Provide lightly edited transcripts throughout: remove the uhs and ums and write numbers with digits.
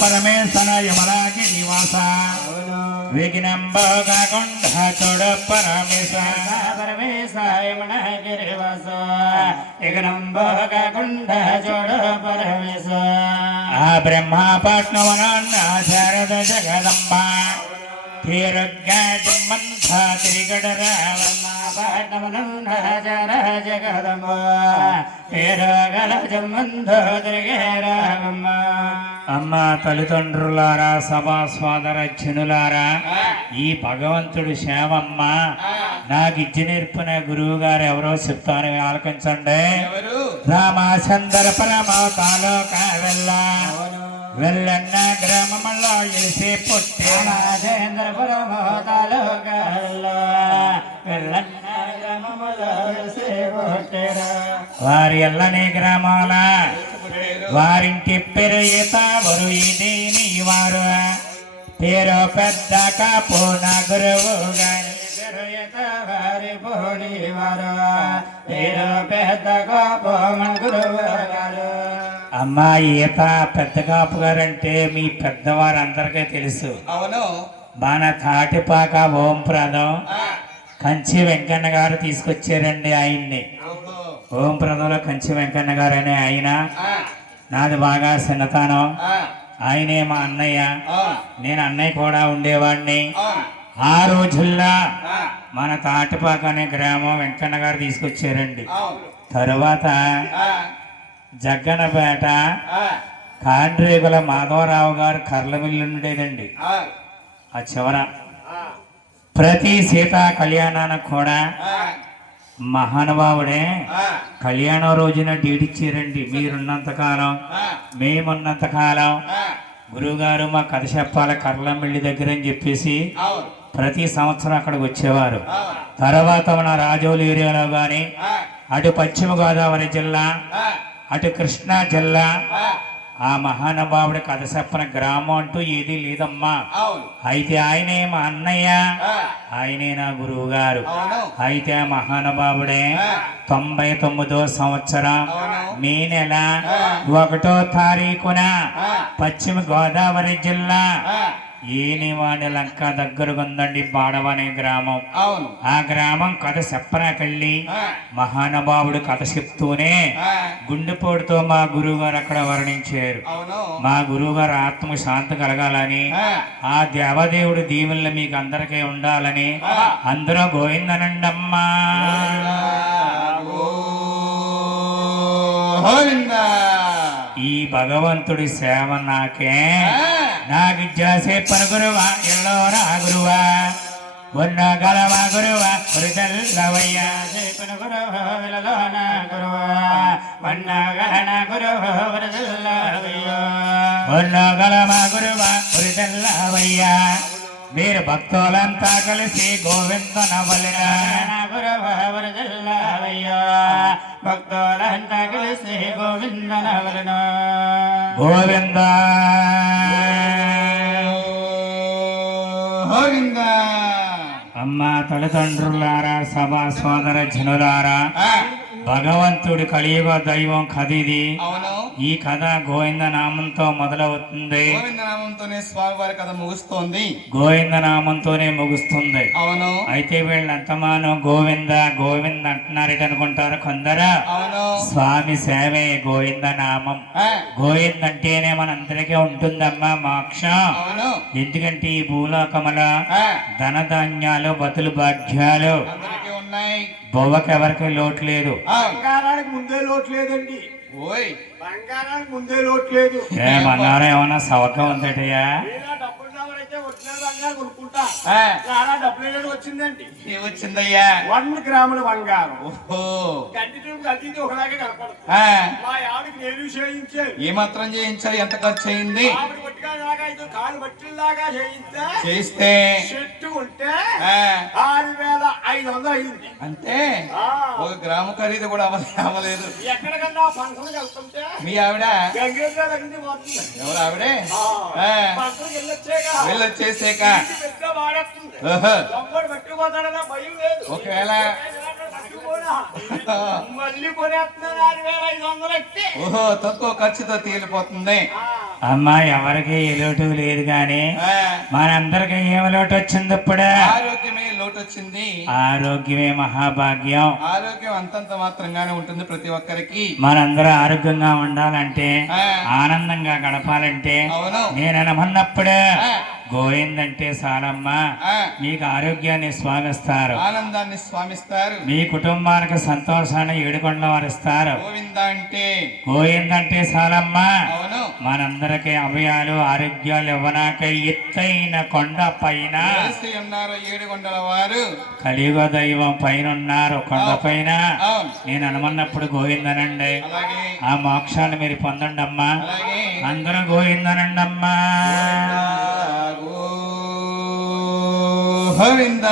పరమేశ్వర యమరాజి నివాస విఘ్నంబోగకొండ చోడ పరమేశ యమనగిరివాస విఘ్నంబోగకొండ చోడ పరమేశ ఆ బ్రహ్మపట్నవనాన్న శారద జగదంబ తీరగ్గాజమంత తిరిగడరావమ్మ పట్నవనాన్న శారద జగదంబ తీరగలజమంత తిరిగేరావమ్మ. అమ్మ తల్లిదండ్రులారా, సభాస్వాదరక్షణులారా, ఈ భగవంతుడు సేవమ్మ నాకు ఇచ్చి నేర్పిన గురువు గారు ఎవరో చెప్తాను, ఆలకించండి. రామచంద్ర పరమతాలోక వెళ్ళన్న గ్రామంలో ఎలిసి పుట్టి రాజేంద్ర పరమతాలోక వెళ్ళన్న గ్రామంలో ఎలిసి పుట్టిన వారి ఎల్లని గ్రామాల వారింటి పేరు ఈతవరు ఇది నీవారు పేరు పెద్ద కాపున గురువు గారి వారి పోడివారు పేరు పెద్ద కాపున గురువు గారు. అమ్మా ఈత పెద్ద కాపు గారు అంటే మీ పెద్దవారు అందరికీ తెలుసు. అవును. మన తాటిపాక ఓంప్రదం కంచి వెంకన్న గారు తీసుకొచ్చారండి ఆయన్ని. ఓంప్రదంలో కంచి వెంకన్న గారు అనే ఆయన నాది బాగా చిన్నతనం. ఆయనే మా అన్నయ్య, నేను అన్నయ్య కూడా ఉండేవాడిని. ఆ రోజుల్లో మన తాటిపాక అనే గ్రామం వెంకన్న గారు తీసుకొచ్చారండి. తరువాత జగ్గనపేట కాండ్రేగుల మాధవరావు గారు కర్లమిల్లు ఉండేదండి. ఆ చివర ప్రతి సీతా కళ్యాణానికి కూడా మహానుభావుడే కళ్యాణం రోజున డీడిచ్చారండి. మీరున్నంతకాలం, మేమున్నంతకాలం గురువుగారు మా కథ చెప్పాలి కర్లమిల్లి దగ్గర అని చెప్పేసి ప్రతి సంవత్సరం అక్కడికి వచ్చేవారు. తర్వాత మన రాజోలు ఏరియాలో కానీ, అటు పశ్చిమ గోదావరి జిల్లా, అటు కృష్ణా జిల్లా, ఆ మహానుభావుడి కథ చెప్పిన గ్రామం అంటూ ఏది లేదమ్మా. అయితే ఆయనే మా అన్నయ్య, ఆయనే నా గురువు గారు. అయితే ఆ మహానుభావుడే 99వ సంవత్సరం మే నెల 1వ తారీఖున పశ్చిమ గోదావరి జిల్లా ఏనివాడి లంక దగ్గరగా ఉందండి బాడవ అనే గ్రామం. ఆ గ్రామం కథ చెప్పనకెళ్ళి మహానుభావుడు కథ చెప్తూనే గుండెపోటుతో మా గురువు గారు అక్కడ వర్ణించారు. మా గురువు గారు ఆత్మకు శాంతి కలగాలని, ఆ దేవదేవుడు దీవెనలు మీకు అందరికీ ఉండాలని అందరూ గోవిందనండమ్మా. ఈ భగవంతుడి సేవ నాకే నాకు చేపను గురువా ఎల్లోరా గురువా ఉన్న గలవా గురువా గురుదల్లవయ్యా చేపను గురువా గురువా ఉన్న గలన గురువా గురుదల్లవయ్యా ఉన్న గలవా గురువా గురుదల్లవయ్యా. మీరు భక్తులంతా కలిసి గోవిందనవలెనా గురువా గురుదల్లవయ్యా భక్తులంతా కలిసి గోవిందనవలెనా గోవింద. అమ్మ తల్లిదండ్రులారా, సభా సోదర జనులారా, భగవంతుడి కలియుగ దైవం కథ ఇది. ఈ కథ గోవింద నామంతో మొదలవుతుంది. గోవిందనామంతోనే స్వామివారి కథ ముగుస్తుంది. గోవింద నామంతోనే ముగుస్తుంది. అవును. అయితే వీళ్ళు ఎంతమానో గోవింద గోవింద అంటున్నారట అనుకుంటారు కొందరు. స్వామి సేవే గోవింద నామం. గోవింద అంటేనే మనందరికీ ఉంటుందమ్మా మోక్షం. ఎందుకంటే ఈ భూలోకముల ధనధాన్యాలు, బతులు, భాగ్యాలు బొవ్వకెవరికి లోటు లేదు. బంగారానికి ముందే లోటు లేదండి. బంగారానికి ముందే లోటు లేదు. ఏ బంగారం ఏమన్నా సవకం ఉందటయ్యా? వచ్చిందండి. వచ్చిందయ్యా 1 గ్రాముల బంగారం. ఒకలాగే కనపడుతుంది. మా ఆవిడకి నేను చేయించాను. ఏమాత్రం చేయించారు? ఎంత ఖర్చు అయింది? కాలు బట్టిల్లాగా చేయిస్తే చెట్టు ఉంటే 6500 అయింది. అంటే 1 గ్రాము ఖరీదు కూడా అవ్వలేదు. ఎక్కడికన్నా ఫంక్షన్ వెళ్తుంటే మీ ఆవిడ ఎవరు ఆవిడే వెళ్ళొచ్చేసాక ఒకవేళ కూడా మళ్ళీ కొనేస్తున్నాను 6,500 ఎట్టి. ఓహో తక్కువ ఖర్చుతో తేలిపోతుంది. అమ్మా ఎవరికి ఏ లోటు లేదు గాని ఆ, మనందరికి ఏం లోటు వచ్చింది ఇప్పుడు? ఆరోగ్యమే లోటు వచ్చింది. ఆరోగ్యమే మహాభాగ్యం. ఆరోగ్యం అంతంత మాత్రంగానే ఉంటుంది ప్రతి ఒక్కరికి. మనందరూ ఆరోగ్యంగా ఉండాలంటే ఆ, ఆనందంగా గడపాలంటే అవును. నేను అనమన్నప్పుడు ఆ, గోవిందంటే చాలమ్మా ఆ, మీకు ఆరోగ్యాన్ని స్వామిస్తారు, ఆనందాన్ని స్వామిస్తారు. మీ కుటుంబానికి సంతోషాన్ని ఏడుకొండ వారిస్తారు. గోవింద అంటే గోవిందంటే చాలమ్మా అవును. మనందరికీ అభయాలు ఆరోగ్యాలు ఇవ్వనాక ఎత్తైన కొండ పైన కలిసి ఉన్నారు 7 కొండల వారు. కలియుగ దైవం పైన ఉన్నారు కొండ పైన. అవును. నేను అనమన్నప్పుడు గోవిందనండి, అలాగే ఆ మోక్షాన్ని మీరు పొందండి అమ్మా. అలాగే అందరూ గోవిందనండి అమ్మా. గోవింద.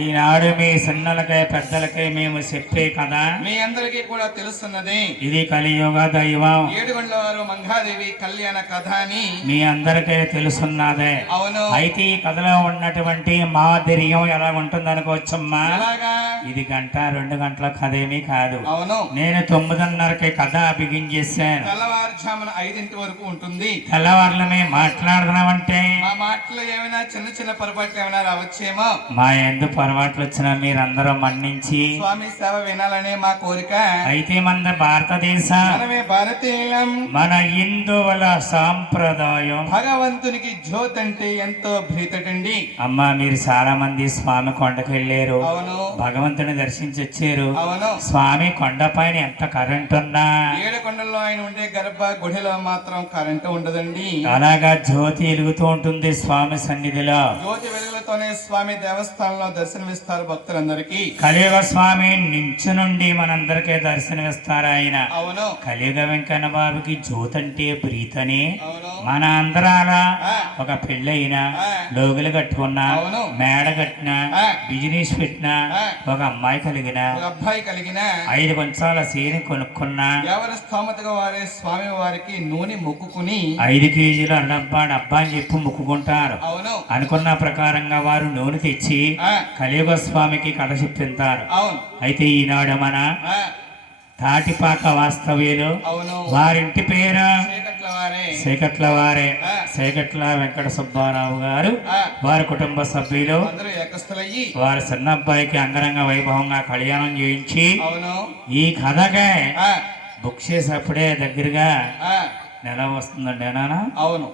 ఈనాడు మీ చిన్నలకై పెద్దలకై మేము చెప్పే కదా, మీ అందరికీ కూడా తెలుస్తున్నది. ఇది కలియుగ దైవం 7 కొండల వారు మంగాదేవి కళ్యాణ కథ అని మీ అందరికీ తెలుసున్నదే. అవును. అయితే ఈ కథలో ఉన్నటువంటి మాధుర్యం ఎలా ఉంటుంది అనుకోవచ్చమ్మా. ఎలాగా? ఇది 1-2 గంటల కథ ఏమీ కాదు. అవును. నేను 9:30కి కథ బిగించేశాను. తెల్లవారుజామున 5 వరకు ఉంటుంది. తెల్లవారులమే మాట్లాడుతున్నామంటే మా మాటలు ఏమైనా చిన్న చిన్న పొరపాట్లు ఏమైనా రావచ్చేమో. మా ఎందు పొరపాట్లు వచ్చినా మీరందరూ మన్నించి స్వామి సేవ వినాలనే మా కోరిక. అయితే మన భారతదేశం మనమే భారతీయులం. మన హిందువుల సాంప్రదాయం. భగవంతునికి జ్యోతి అంటే ఎంతో ప్రీతటండి. అమ్మా మీరు చాలా మంది స్వామి కొండకు వెళ్ళారు, అవును. భగవంతుని దర్శించి వచ్చారు. అవును. స్వామి కొండ పైన ఎంత కరెంట్ ఉన్నా 7 కొండల్లో ఆయన ఉండే గర్భ గుడిలో మాత్రం కరెంటు ఉండదండి. అలాగా జ్యోతి వెలుగుతూ ఉంటుంది స్వామి సన్నిధిలో. జ్యోతి వెలుగులతోనే స్వామి దేవస్థానంలో దర్శనమిస్తారు భక్తులందరికీ. కలియుగ స్వామి నించు నుండి మనందరికీ దర్శనమిస్తారు ఆయన. అవును. కలియుగ వెంకన్న బాబుకి జ్యోతి అంటే ప్రీతని. అవును. మన అందరాల ఆ. ఒక పెళ్ళైనా ఆ. లోగులు కట్టుకున్నా, అవును. మేడ కట్టినా, ఆ. బిజినెస్ పెట్టినా, ఆ. ఒక అమ్మాయి కలిగిన, ఒక అబ్బాయి కలిగిన 5 కొంచాల సీని కొనుక్కున్నా, ఎవరి స్తోమతగా వారే స్వామి వారికి నూనె మొక్కుకుని 5 కేజీల డబ్బా అని చెప్పి మొక్కుకుంటారు. అవును. అనుకున్న ప్రకారంగా వారు నూనె తెచ్చి ఆ. కలియుగ స్వామికి కథ చెప్పింటారు. అవును. అయితే ఈనాడు మన ఆ. తాటిపాక వాస్తవ్యులు అవును. వారింటి పేరు చీకట్ల వారే. సేకట్ల వారే. ఆ. సేకట్ల వెంకట సుబ్బారావు గారు, ఆ. వారి కుటుంబ సభ్యులు అందరూ ఏకస్థులయ్యి వారి చిన్న అబ్బాయికి అంగరంగ వైభవంగా కళ్యాణం చేయించి అవును. ఈ కథకే ఆ. బుక్ చేసేప్పుడే దగ్గరగా ఆ. నెల వస్తుందండి నాన్న. అవును.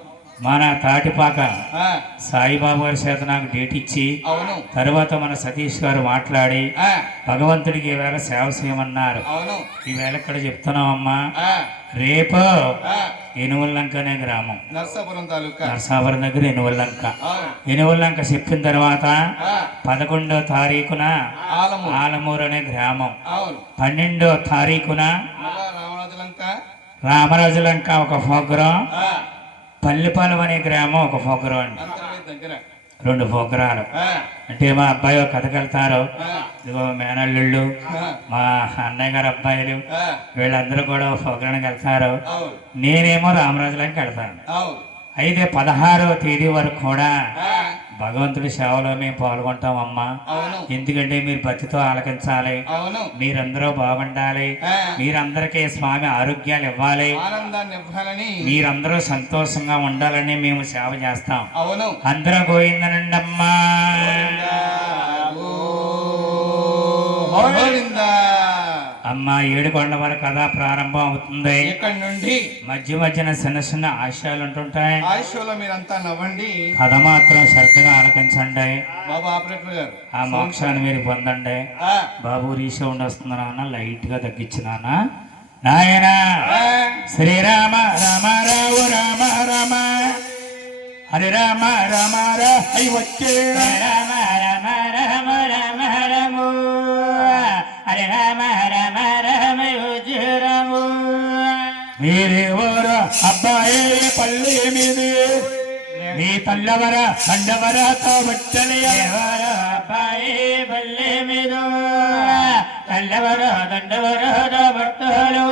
మన తాటిపాక ఆ. సాయిబాబు గారి చేత నాకు డేట్ ఇచ్చి అవును. తరువాత మన సతీష్ గారు మాట్లాడి ఆ. భగవంతుడికి ఈవేళ సేవ చేయమన్నారు. అవును. ఈవేళ ఇక్కడ చెప్తున్నామమ్మా. ఆ. రేపు ఆ. ఎనువల్లంక అనే గ్రామం, నర్సాపురం తాలూకా. నరసాపురం దగ్గర ఎనువల్లంక. అవును. ఎనువల్లంక చెప్పిన తర్వాత ఆ. 11వ తారీఖున ఆలము. ఆలమూరు అనే గ్రామం, అవును. 12వ తారీఖున మళ్ళా రామరాజులంక. రామరాజులంక ఒక ప్రోగ్రాం, ఆ. పల్లెపాలెం అనే గ్రామం ఒక ప్రోగ్రాం అండి. అంతర్వేది దగ్గర. 2 ప్రోగ్రాలు. ఆ. అంటే మా అబ్బాయి ఒక కథకు వెళ్తారు, ఆ. ఇదిగో మేనల్లుళ్ళు, ఆ. మా అన్నయ్య గారు అబ్బాయిలు ఆ. వీళ్ళందరూ కూడా ఒక ప్రోగ్రాంకి వెళ్తారు. అవును. నేనేమో రామరాజులంకి వెళ్తాను. అవును. అయితే 16వ తేదీ వరకు కూడా ఆ. భగవంతుడి సేవలో మేము పాల్గొంటాం అమ్మా. అవును. ఎందుకంటే మీరు భక్తితో ఆలకించాలి, అవును. మీరందరూ బాగుండాలి, ఆ. మీరందరికీ స్వామి ఆరోగ్యాలు ఇవ్వాలి, ఆనందాన్ని ఇవ్వాలని. మీరందరూ సంతోషంగా ఉండాలని మేము సేవ చేస్తాం. అవును. అందరూ గోయిందనండి అమ్మా. గోవిందా. అమ్మ 7 కొండల వరకు కథ ప్రారంభం అవుతుంది. ఇక్కడి నుండి మధ్య మధ్యన చిన్న చిన్న ఆశయాలు ఉంటుంటాయి. ఆయుష్లో మీరంతా నవ్వండి. కథ మాత్రం శ్రద్ధగా ఆలకించండి. బాబు ఆపరేటర్ గారు. ఆ మోక్షాన్ని మీరు పొందండి. ఆ. బాబు రీసౌండ్ వస్తుంది నాన్న, లైట్ గా తగ్గించినానా నాయన. ఆ. శ్రీరామ రామ రావు రామ రామ హరి రామ రామ రాయి వచ్చే రామ రామ రామ రామ రాము హరి రామ రామ రామ రాము. మీరెవరు అబ్బాయి పల్లి మీది, మీ తల్లవర తండవరతో బట్టలు ఎవరు అబ్బాయి పల్లె మీద తల్లవర దండవరతో బట్టలు.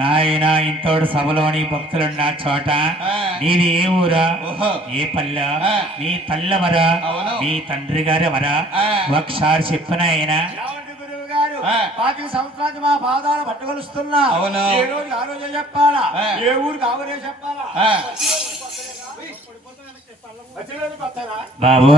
నాయన ఇంతోడు సభలోని భక్తులున్న చోట ఆ. నీది ఏ ఊరా, ఓహో. ఏ పల్లె, ఆ. నీ తల్లవరా, అవును. నీ తండ్రి గారెవరా, ఆ. ఒకసారి చెప్పిన ఆయన. ఏమంటుకు 25 సంవత్సరాలు మా పాదాలు పట్టుకొలుస్తున్నా. అవును. ఏ రోజు ఆ రోజే చెప్పాలా, ఏ ఊరికి ఆ ఊరే చెప్పాలా. బాబు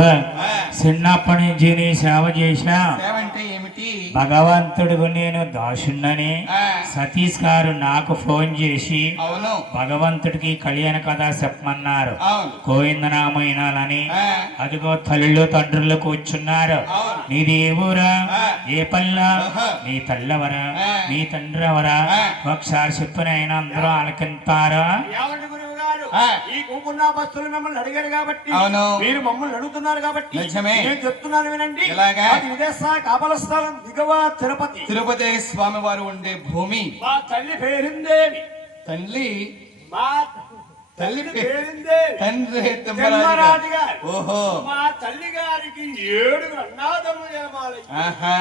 చిన్నప్పటి నుంచి నీ సేవ చేశా. సేవ అంటే ఏమిటి? భగవంతుడికి నేను దాసున్నని ఆ, సతీష్ గారు నాకు ఫోన్ చేసి అవును భగవంతుడికి కళ్యాణ కథ చెప్పమన్నారు. అవును గోవిందనామైనాలని ఆ, అదిగో తల్లిలో తండ్రులు కూర్చున్నారు. అవును. నీది ఏ ఊరా, ఆ. ఏ పల్ల, ఆహా. నీ తల్లవరా, ఆ. నీ తండ్రి ఎవరా, ఆ. ఒకసారి చెప్పినైనా అందరూ ఆలకింతారా. ఏమండి గురువు గారు, ఆ. ఈ కుంకున్న బస్తులు మిమ్మల్ని అడిగారు కాబట్టి, అవును. మీరు మమ్మల్ని అడుగుతున్నారు కాబట్టి నిజమే. నేను చెప్తున్నాను వినండి. ఎలాగా? అది విదేశ కాపల స్థలం దిగువ తిరుపతి. తిరుపతి స్వామి వారు ఉండే భూమి. మా తల్లి పేరిందేవి. తల్లి మా తల్లి తల్లి పేరిందేవి. తండ్రి తిమ్మరాజు తిమ్మరాజు గారు. గారు. ఓహో. మా తల్లి గారికి 7 అన్నాదమ్ములు జన్మాలయ్యాయి. ఆహా.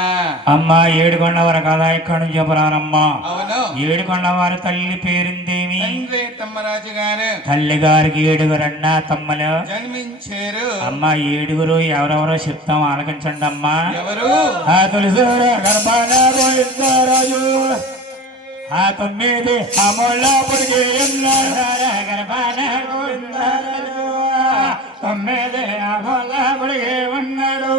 అమ్మ ఏడుకొండవారు కదా ఇక్కడి నుంచి చెప్పరానమ్మా. అవును. ఏడుకొండవారి తల్లి పేరుందేమి? తండ్రి తిమ్మరాజు గారు తల్లి గారికి 7 అన్నా తమ్మలు. జన్మించారు. అమ్మ 7 ఎవరెవరో చెప్తాం ఆలకించండి అమ్మా. ఎవరు? ఆ తులసూర గర్భాన గోవిందరాజు, ఆ 9 అమల పొడిగే గర్భాన గోవిందరాజు, 9 అమల పొడిగే ఉన్నాడు.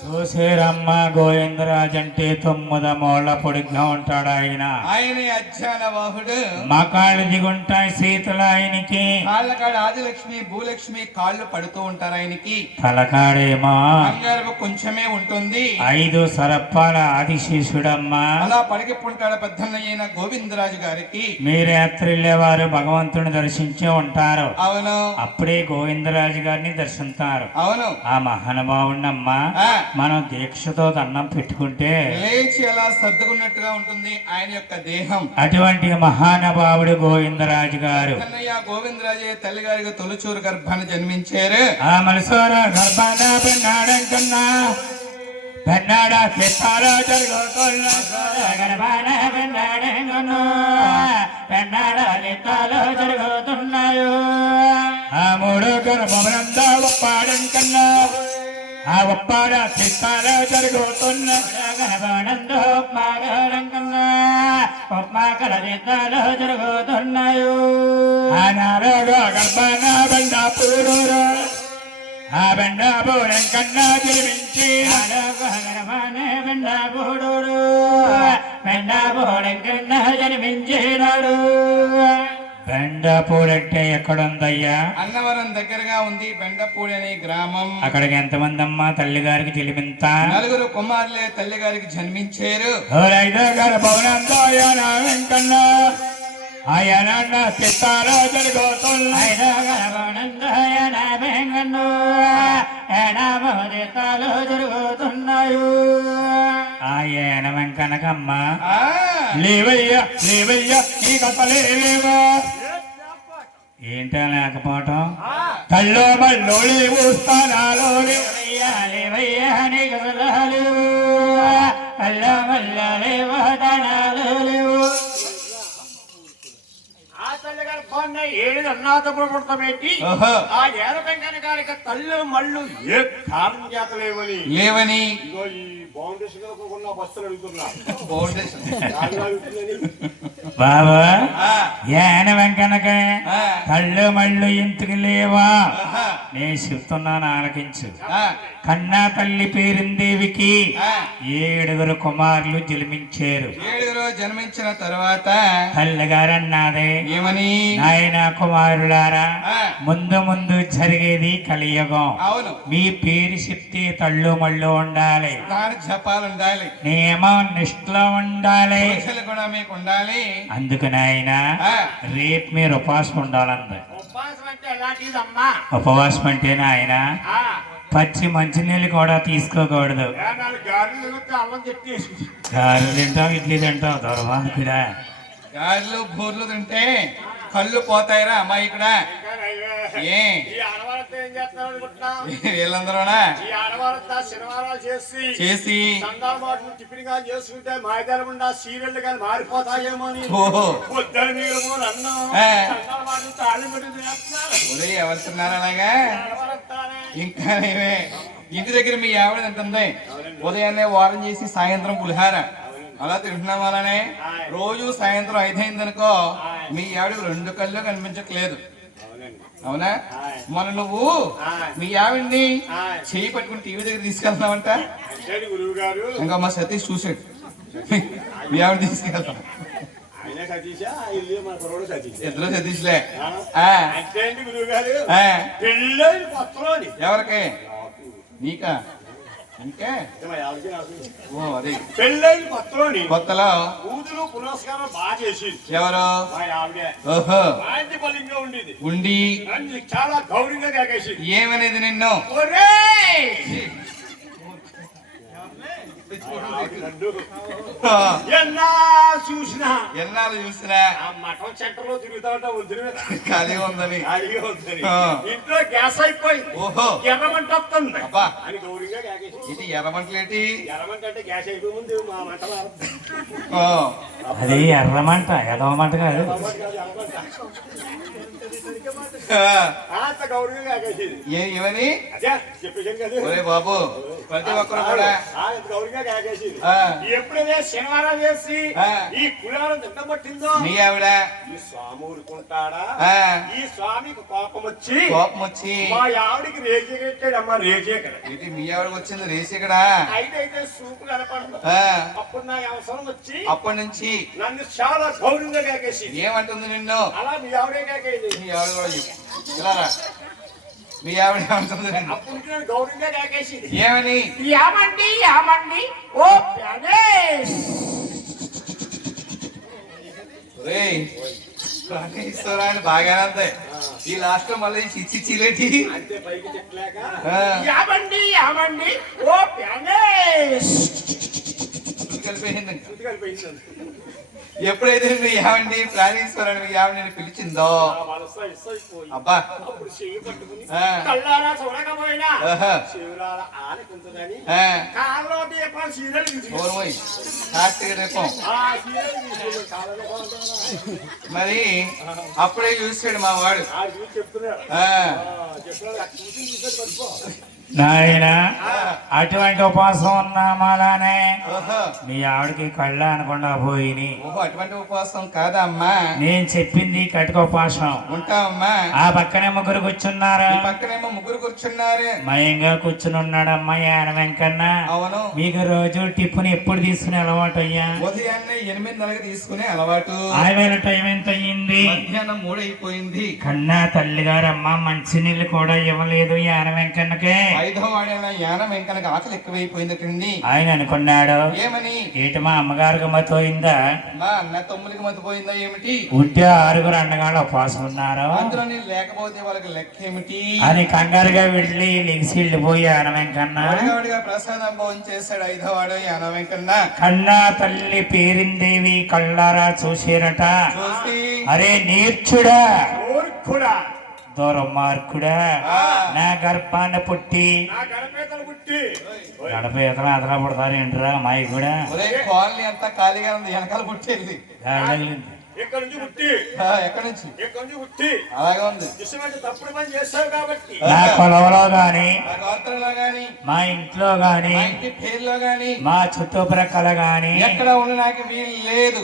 చూసేరమ్మ గోవిందరాజు అంటే 9 మూల పొడిగ్గా ఉంటాడు ఆయన. ఆయన అజ్ఞాన వాహుడు. మకాళ్ళు దిగుంటాయి శీతలు ఆయనకి. కాళ్ళ కాడ ఆదిలక్ష్మి భూలక్ష్మి కాళ్ళు పడుతూ ఉంటారు ఆయనకి. తలకాడేమో బంగారపు కొంచెమే ఉంటుంది. 5 సరప్పాల ఆదిశేషుడమ్మా. అలా పడికెప్పుంటాడ పెద్దన్నయ్యైన గోవిందరాజు గారికి. మీరు యాత్రిల్లేవారు భగవంతుని దర్శించే ఉంటారు. అవును. అప్పుడే గోవిందరాజు గారిని దర్శిస్తారు. అవును. ఆ మహానుభావుడమ్మా ఆ, మనం దీక్షతో దండం పెట్టుకుంటే లేచి అలా సర్దుకున్నట్టుగా ఉంటుంది ఆయన యొక్క దేహం. అటువంటి మహానుభావుడు గోవిందరాజు గారు. పెద్దన్నయ్య గోవిందరాజే తల్లి గారికి తొలిచూరు గర్భాన్ని జన్మించారు. ఆ మలసోర గర్భాన పెన్నాడంటున్నా, పెన్నాడ చిత్తాలో జరుగుతున్నా, గర్భాన పెన్నాడంటున్నా, పెన్నాడ చిత్తాలో జరుగుతున్నాయో. ఆ 3 గర్భములంతా ఒప్పాడంటున్నా, ఆ ఒప్పాడ చిత్తాలో జరుగుతున్న గర్భానందో ఒప్పాడంటున్నా, ఒప్పాకల చిత్తాలో జరుగుతున్నాయో. ఆ 4 గర్భాన బండాపూరు, ఆ బెండాపూరం కన్నా జన్మించి బెండాపూడు, బెండాపూరం కన్నా జన్మించినాడు. బెండాపూర్ అంటే ఎక్కడుందయ్యా? అన్నవరం దగ్గరగా ఉంది బెండపూడి అనే గ్రామం. అక్కడికి ఎంతమంది అమ్మా తల్లి గారికి తెలివింత? 4 కుమారులే తల్లి గారికి జన్మించారు. 5 గారు భవనంతో వెంకన్నా ఆయన చిత్తాలో జరుగుతున్నాయి. ఆయన వెంకనకమ్మ ఆ, లేవయ్యా లేవయ్యా ఈ కథలేవా ఏంటో లేకపోవటం. కల్లో మల్లో లేవు స్థానాలో లేవయ్యా లేవయ్యా నీ కథలు, కల్లో మల్లో లేవు స్థానాలు లేవు. ఆ తల్లి గర్భాన్ని 7 అన్నాదమ్ములు పుడతామేంటి? ఓహో. ఆ 7 వెంకన్న గారికి తల్లు మళ్ళు ఏ కారణం చేత లేవని లేవని ఇదిగో ఈ బౌండరీస్ మీద ఉన్న బస్సులు అడుగుతున్నా. ఫౌండేషన్. దానిలో అడుగుతుందని. బాబా ఆ, ఏన వెంకనక ఆ, కళ్ళు మళ్ళు ఇంటికి లేవా? ఆహా, నేను చెప్తున్నాను ఆలకించు. ఆ, కన్నా తల్లి పేరుందేవికి ఆ. 7 కుమారులు జన్మించారు. 7 జన్మించిన తర్వాత తల్లిగారన్నాదే, ఏమని? నాయన కుమారులారా, ఆ, ముందు ముందు జరిగేది కలియుగం. అవును. మీ పేరు చెప్తే తళ్ళు మళ్ళు ఉండాలి, దాని జపాలు ఉండాలి, నియమం నిష్ఠలో ఉండాలి. పూజలు కూడా మీకు ఉండాలి. అందుకు నాయన ఆ, రేపు మీరు ఉపవాసం ఉండాలంది. ఉపవాసం అంటే ఎలాంటిదమ్మా? ఉపవాసం అంటే నాయన ఆ, పచ్చి మంచినీళ్ళు కూడా తీసుకోకూడదు. 4 గారెలు తినొస్తే అల్లం చెట్టేసి గారెలు తింటాం, ఇడ్లీ తింటాం, దొరబాదుకుడా. గారెలు బూర్లు తింటే కళ్ళు పోతాయిరా అమ్మాయి ఇక్కడ. ఏ ఈ ఆడవాళ్ళతో ఏం చేస్తున్నారు అనుకుంటున్నాం? వీళ్ళందరూనా ఈ ఆడవాళ్ళంతా శనివారాలు చేసి సంఘాల మాటలు టిఫిన్ గా చేసుకుంటే మాయదారం ఉండా సీరియల్ కానీ మారిపోతాయేమో అని ఓహో. పొద్దున మీరు అన్నాం. ఆ. సంఘాల మాటలు తాళి పెట్టి చేస్తున్నారు ఒరే ఎవరు తిన్నారు అలాగా? ఆడవాళ్ళంతానే. ఇంకా ఏమే ఇంటి దగ్గర మీ ఆవిడ ఎంత ఉంది? అవునండి. ఉదయాన్నే వారం చేసి సాయంత్రం పులిహార అలా తింటున్నాం అలానే రోజు సాయంత్రం 5 అయిందనుకో మీ ఆవిడ 2 కళ్ళు కనిపించట్లేదు. అవునా? మన నువ్వు మీ ఆవిడ్ని చేయి పట్టుకుని టీవీ దగ్గర తీసుకెళ్తావంట. గురువు గారు ఇంకా మా సతీష్ చూసాడు మీ ఆవిడ తీసుకెళ్తాం. ఇద్దరు సతీష్లే. గురువు గారు ఎవరికి? నీకా? ఇంకే ఓ అది పెళ్ళైన కొత్తలోని కొత్తలో పూజలు పునస్కారం బాగా చేసి ఎవరు? మా ఆవిడే ఓహో మంచి బలంగా ఉండేది. ఉండి నన్ను చాలా గౌరవంగా కాకేసి ఏమనేది నిన్ను? చూసినా ఎన్నాళ్ళు చూసినా ఆ మఠం సెంటర్ లో తిరుగుతా ఉంటా వద్దు ఖాళీ ఉందని ఇంట్లో గ్యాస్ అయిపోయింది. ఓహో ఎర్రమంట వస్తుంది అబ్బా అని గౌరవంగా కాకేసి. ఇది ఎర్రమంటలేటి? ఎర్రమంట అంటే గ్యాస్ అయిపోయి ముందు మా మంటలో అది ఎర్రమంట ఎదవమంట కాదు. అంత గౌరవంగా కాకేసేది. ఏమని అదే చెప్పేసాను కదా. ఒరే బాబు ప్రతి ఒక్కరు కూడా గౌరవంగా కాకేసేది. ఎప్పుడైతే శనివారం చేసి ఈ కులాలను తిండం పట్టిందో మీ ఆవిడ ఈ స్వామి ఊరుకుంటాడా? ఈ స్వామికి కోపం వచ్చి మా ఆవిడికి రేజెట్టాడు అమ్మ రేజెక్కడ. ఇది మీ ఆవిడకి వచ్చింది రేసి ఇక్కడ. అయితే సూపు కనపడదు. అప్పుడు నాకు అవసరం వచ్చి అప్పటి నుంచి నన్ను చాలా గౌరవంగా కాకేసి. ఏమంటుంది నిన్ను? అలా మీ ఆవిడే కాకేది. మీ ఆవిడ కూడా చెప్పు ఇలా రా. మీ ఆవిడ ఏమంటుంది నిన్ను? అప్పుడు గౌరవంగా కాకేసి. ఏమని? యామండి ఓ ప్యానేష్ ఈశ్వరాన్ని బాగానే ఉంది. ఈ లాస్ట్ లో మళ్ళీ చిలేటి అంతే పైకి చెట్లేక యామండి ఓ ప్యానేష్ కలిపోయింది. ఎప్పుడైతే నువ్వు ఏమండి ప్రాణేశ్వరాన్ని మీ ఆవిడ నేను పిలిచిందో అబ్బా కళ్ళారా చూడకపోయినా శివరాల ఆలకుంటుందని కాళ్ళలో దీపం సీరియల్ మరి అప్పుడే చూసాడు మా వాడు. నాయన అటువంటి ఉపవాసం ఉన్నామాలానే మీ ఆవిడకి కళ్ళ అనకుండా పోయిని. అటువంటి ఉపవాసం కాదమ్మా, నేను చెప్పింది కటిక ఉపవాసం. ఉంటావమ్మా. ఆ పక్కనే ముగ్గురు కూర్చున్నారు. పక్కనేమో ముగ్గురు కూర్చున్నారు. మయంగా కూర్చుని ఉన్నాడమ్మా యాన వెంకన్న. అవును. మీకు రోజు టిఫిన్ ఎప్పుడు తీసుకునే అలవాటు అయ్యా? ఉదయాన్నే 8:30 తీసుకునే అలవాటు. ఆయన టైం ఎంత అయ్యింది? మధ్యాహ్నం 3 అయిపోయింది. కన్నా తల్లిగారమ్మ మంచినీళ్ళు కూడా ఇవ్వలేదు యాన వెంకన్నకే. 5వ వాడైన యాన వెంకన్నకి ఆకలి ఎక్కువైపోయిందటండి. ఆయన అనుకున్నాడు ఏమని? ఏటి మా అమ్మగారికి మతోయిందా? మా అన్న తమ్ముడికి మతిపోయిందా ఏమిటి? ఉంటే 6 అన్నగాళ్ళు ఉపవాసం ఉన్నారు, అందులో నేను లేకపోతే వాళ్ళకి లెక్క ఏమిటి అని కంగారుగా వెళ్ళి లెగిసి వెళ్ళిపోయి యాన వెంకన్న వడిగా ప్రసాదం భోజనం చేశాడు 5వ వాడు యాన వెంకన్న. కన్నా తల్లి పేరిందేవి కళ్ళారా చూసేరట. చూసి అరే నీర్చుడా కూడా దుర్మార్గుడా, నా గర్భాన్ని పుట్టి గడపేతలు అదలా పుడతారు ఏంట్రా మాయి కూడా. కాలనీ అంతా ఖాళీగా ఉంది, వెనకాల పుట్టేది. ఎక్కడి నుంచి పుట్టి అలాగే ఉంది. తప్పుడు పని చేస్తావు కాబట్టి నా కొలవలో గాని, మా గోత్రంలో గాని, మా ఇంట్లో గాని, మా ఇంటి పేర్లో గాని, మా చుట్టుప్రక్కల గాని ఎక్కడ ఉన్న నాకు వీలు లేదు.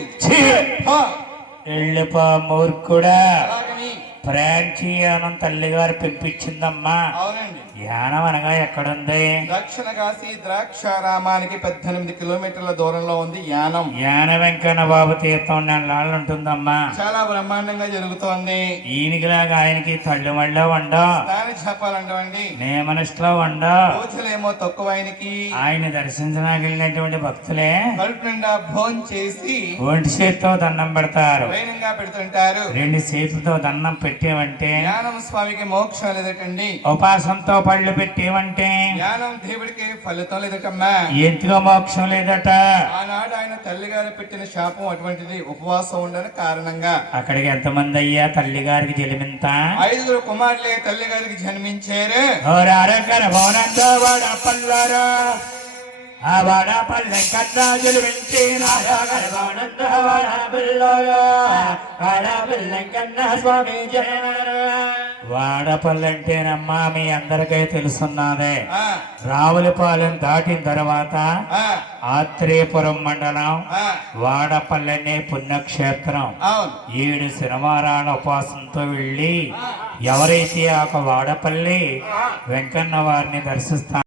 వెళ్ళిపో మూర్ఖుడా. అలాగని ఫ్రాంచి యానం తల్లిగారు పెంపించిందమ్మా. అవునండి. యానం అనగా ఎక్కడుంది? దక్షిణ కాశీ ద్రాక్షారామానికి 18 కిలోమీటర్ల దూరంలో ఉంది యానం. యాన వెంకన్న బాబు తీర్థం నెలలు ఉంటుందమ్మా. చాలా బ్రహ్మాండంగా జరుగుతోంది. ఈయనకిలాగా ఆయనకి తల్లి మళ్ళీ వండో దాన్ని చెప్పాలంటండి. నేమనిష్టలో వండో రోజులేమో తక్కువ ఆయనకి. ఆయన దర్శించడానికి వెళ్ళినటువంటి భక్తులే కడుపు నిండా భోజనం చేసి ఒంటి చేతితో దండం పెడతారు, వైనంగా పెడుతుంటారు. 2 చేతులతో దండం పెట్టేవంటే జ్ఞానం స్వామికి మోక్షం లేదటండి. ఉపాసంతో పళ్ళు పెట్టేవంటే జ్ఞానం దేవుడికి ఫలితం లేదటమ్మా. ఎందుకో మోక్షం లేదట. ఆనాడు ఆయన తల్లిగారు పెట్టిన శాపం అటువంటిది, ఉపవాసం ఉండని కారణంగా. అక్కడికి ఎంతమంది అయ్యా తల్లి గారికి జలిమింత? 5 కుమారులే తల్లి గారికి జన్మించారు. ఆ వాడపల్లె కన్నాజులు వెంచి స్వామి వాడపల్లె అంటేనమ్మా మీ అందరికీ తెలుసున్నదే. ఆ, రావులపాలెం దాటిన తర్వాత ఆ, ఆత్రేయపురం మండలం ఆ, వాడపల్లెనే పుణ్యక్షేత్రం. అవును 7 శనివారాల ఉపాసంతో వెళ్ళి ఎవరైతే ఆ వాడపల్లి వెంకన్న వారిని దర్శిస్తారు